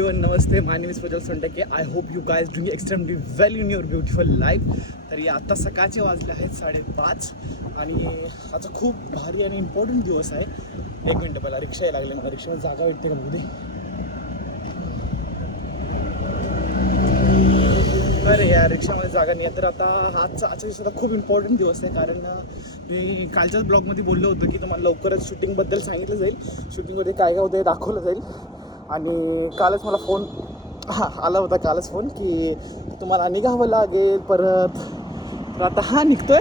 Everyone, Namaste. My name is Prajwal Sontakke. I hope you guys doing extremely well in your beautiful life. तरी आता सकाळचे वाजले आहेत 5:30 आणि आजचा खूप भारी आणि इम्पॉर्टंट दिवस आहे. 1 मिनटं पहिला रिक्षा यायला लागले. मला रिक्षावर जागा भेटते का मध्ये? अरे या रिक्षामध्ये जागा नाही आहे. तर आता आजचा दिवसाचा खूप इम्पॉर्टंट दिवस आहे, कारण मी कालच्याच ब्लॉगमध्ये बोललो होतो की तुम्हाला लवकरच शूटिंगबद्दल सांगितलं जाईल. शूटिंगमध्ये काय काय होतं दाखवलं जाईल. आणि कालच मला फोन आला होता की तुम्हाला निघावं लागेल परत. तर आता निघतोय.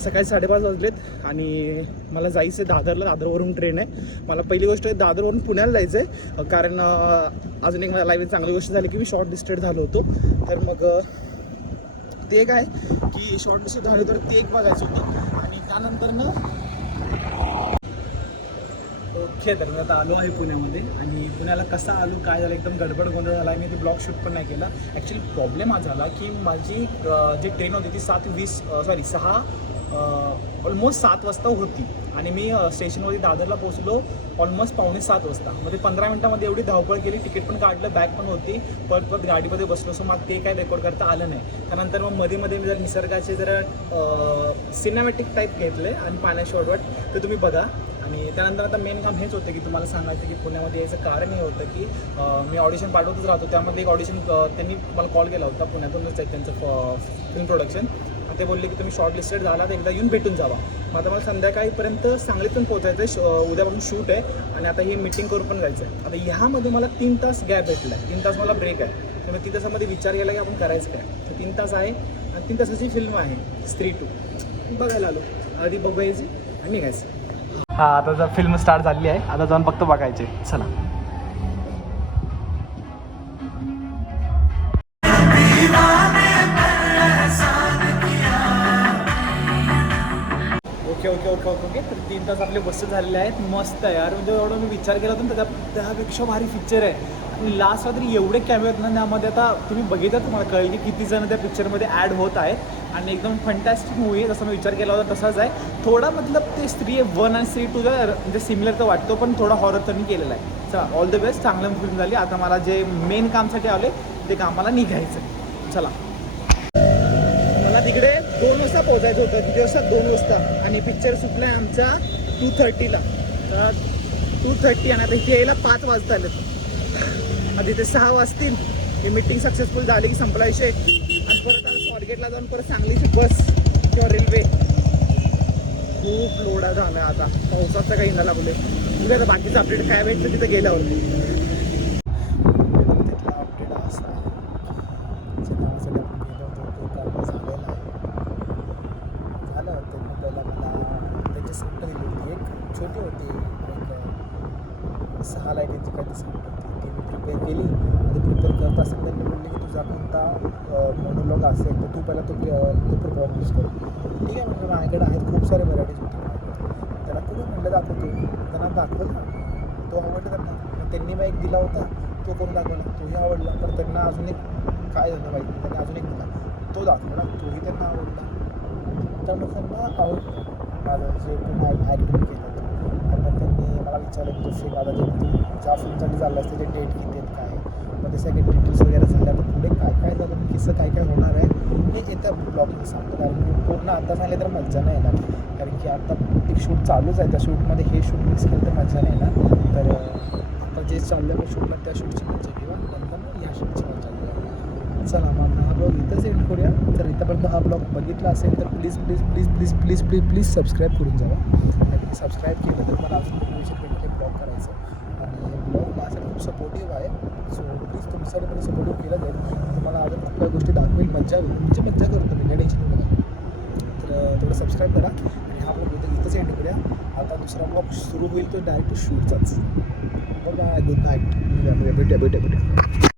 सकाळी 5:30 वाजलेत आणि मला जायचं आहे दादरवरून ट्रेन आहे. मला पहिली गोष्ट आहे दादरवरून पुण्याला जायचं आहे, कारण अजून एक मला लाईव्ह चांगली गोष्ट झाली की मी शॉर्ट लिस्टेड झालो होतो. तर मग ते काय की शॉर्ट लिस्टेड झालो तर ते एक बघायचं होतं. आणि त्यानंतर ओके, तर मी आता आलो आहे पुण्यामध्ये. आणि पुण्याला कसा आलो काय झालं एकदम गडबड गोंधळ झाला आहे. मी ते ब्लॉग शूट पण नाही केला. ॲक्च्युली प्रॉब्लेम हा झाला की माझी जी ट्रेन होती ती 6 ऑलमोस्ट 7 वाजता होती आणि मी स्टेशनवरती दादरला पोहोचलो ऑलमोस्ट 6:45 वाजता. मध्ये 15 मिनटामध्ये एवढी धावपळ केली. तिकीट पण काढलं, बॅग पण होती, परत गाडीमध्ये बसलो. सो मग ते काय रेकॉर्ड करता आलं नाही. त्यानंतर मग मध्ये मी जर निसर्गाचे जरा सिनेमॅटिक टाईप घेतले आणि पाण्यात शॉर्टवट ते तुम्ही बघा. आणि त्यानंतर आता मेन काम हेच होतं की तुम्हाला सांगायचं की पुण्यामध्ये यायचं कारण हे होतं की मी ऑडिशन पाठवतच राहतो. त्यामध्ये एक ऑडिशन त्यांनी मला कॉल केला होता, पुण्यातूनच आहे त्यांचं फिल्म प्रोडक्शन. ते बोलले की तुम्ही शॉर्ट लिस्टेड झाला तर एकदा येऊन भेटून जावा. मग आता मला संध्याकाळीपर्यंत सांगलीतून पोहोचायचं आहे. उद्यापासून शूट आहे आणि आता ही मीटिंग करून पण जायचं आहे. आता ह्यामध्ये मला 3 तास गॅप भेटला आहे. 3 तास मला ब्रेक आहे. तर मग 3 तासामध्ये विचार केला की आपण करायचं काय. तर 3 तास आहे आणि 3 तासाची फिल्म आहे स्त्री 2. बघायला आलो. आधी बघायची आणि निघायचं. आता जर फिल्म स्टार्ट झाली आहे, आता जाऊन फक्त बघायचे. चला. ओके. तर 3 तास आपले बस झालेले आहेत. मस्त आहे यार. म्हणजे एवढं मी विचार केला होता त्यापेक्षा भारी पिक्चर आहे. आणि लास्टला तरी एवढे कॅमेरे आहेत ना त्यामध्ये. आता तुम्ही बघितलं तुम्हाला कळेल की किती जण त्या पिक्चरमध्ये ॲड होत आहेत. आणि एकदम फंटॅस्टिक मूवी आहे. जसं मी विचार केला होता तसाच आहे. थोडा मतलब ते स्त्री 1 आणि स्त्री 2 म्हणजे सिमिलर तर वाटतो, पण थोडा हॉरर त्यांनी केलेला आहे. चला, ऑल द बेस्ट. चांगलं फिल्म झाली. आता मला जे मेन कामसाठी आले ते कामाला निघायचं. चला. मला तिकडे 2 वाजता पोहोचायचं होतं. किती वाजता? 2 वाजता. आणि पिक्चर सुटला आहे आमचा 2:30ला. तर 2:30 आणि आता इथे यायला 5 वाजता आलेत. आधी ते 6 वाजतील. ही मीटिंग सक्सेसफुल झाली की संपलायचे. आणि परत आता स्वारगेटला जाऊन परत सांगलीची बस किंवा रेल्वे. खूप लोडा झाला आता. पावसाचं काही ना लागले. म्हणजे आता बाकीचं अपडेट काय भेटतं तिथं गेल्यावर. छोटी होती, 6 लाईटीची काही दिसत होती. ती मी प्रिपेअर केली. आणि प्रिपेअर करत असताना त्यांनी बोलले की तुझा कोणता मोनोलॉग असेल तर तू पहिला तो प्रॉब्लेम्स कर. ठीक आहे म्हणजे माझ्याकडे आहेत खूप सारे व्हरायटीज होती. त्याला कुठं म्हणलं दाखवतो, त्यांना दाखवला. तो आवडला त्यांना. मग त्यांनी मग एक दिला होता, तो करून दाखवला. तोही आवडला. पण त्यांना अजून एक काय झालं माहिती, त्यांनी अजून एक दिला, तो दाखवला. तोही त्यांना आवडला. तर मग त्यांना आवडलं माझं जे पण ॲक्टिंग केलं. आणि त्यांनी मला विचारलं की तो फिल्म आता जे तू ज्या फिल्मसाठी चाललं असते ते डेट किती आहेत काय. मग ते सगळे डिटेल्स वगैरे झाल्या. पण पुढे काय झालं किस्सं काय होणार आहे हे येतं ब्लॉगमध्ये सांगतो. कारण की पूर्ण आता झाले तर मजा नाही येणार. कारण की आता एक शूट चालूच आहे. त्या शूटमध्ये हे शूट मिक्स केलं तर मजा नाही येणार. तर आता जे चाललं आहे शूटला त्या शूटची मजा किंवा नंतर मग या शूटची मजा घेऊया. चला मग हा ब्लॉग इथंच एंड करूया. तर इथंपर्यंत हा ब्लॉग बघितला असेल तर प्लीज सबस्क्राईब करून जावा. आणि सबस्क्राईब केलं तर मला अजून मोटिवेशन भेटेल ब्लॉग करायचं. आणि हे ब्लॉग माझ्यासाठी खूप सपोर्टिव्ह आहे. सो प्लीज तुमच्यासाठी पण सपोर्टिव्ह केलं जाईल. तुम्हाला अजून खूप काही गोष्टी दाखवेल. मजा होईल. म्हणजे मजा करतो मी, काय टेन्शन नका. तर तेवढं सबस्क्राईब करा. आणि हा ब्लॉग इथंच एंड करूया. आता दुसरा ब्लॉग सुरू होईल तो डायरेक्ट शूटचाच. बाय. Good night. भेटूया.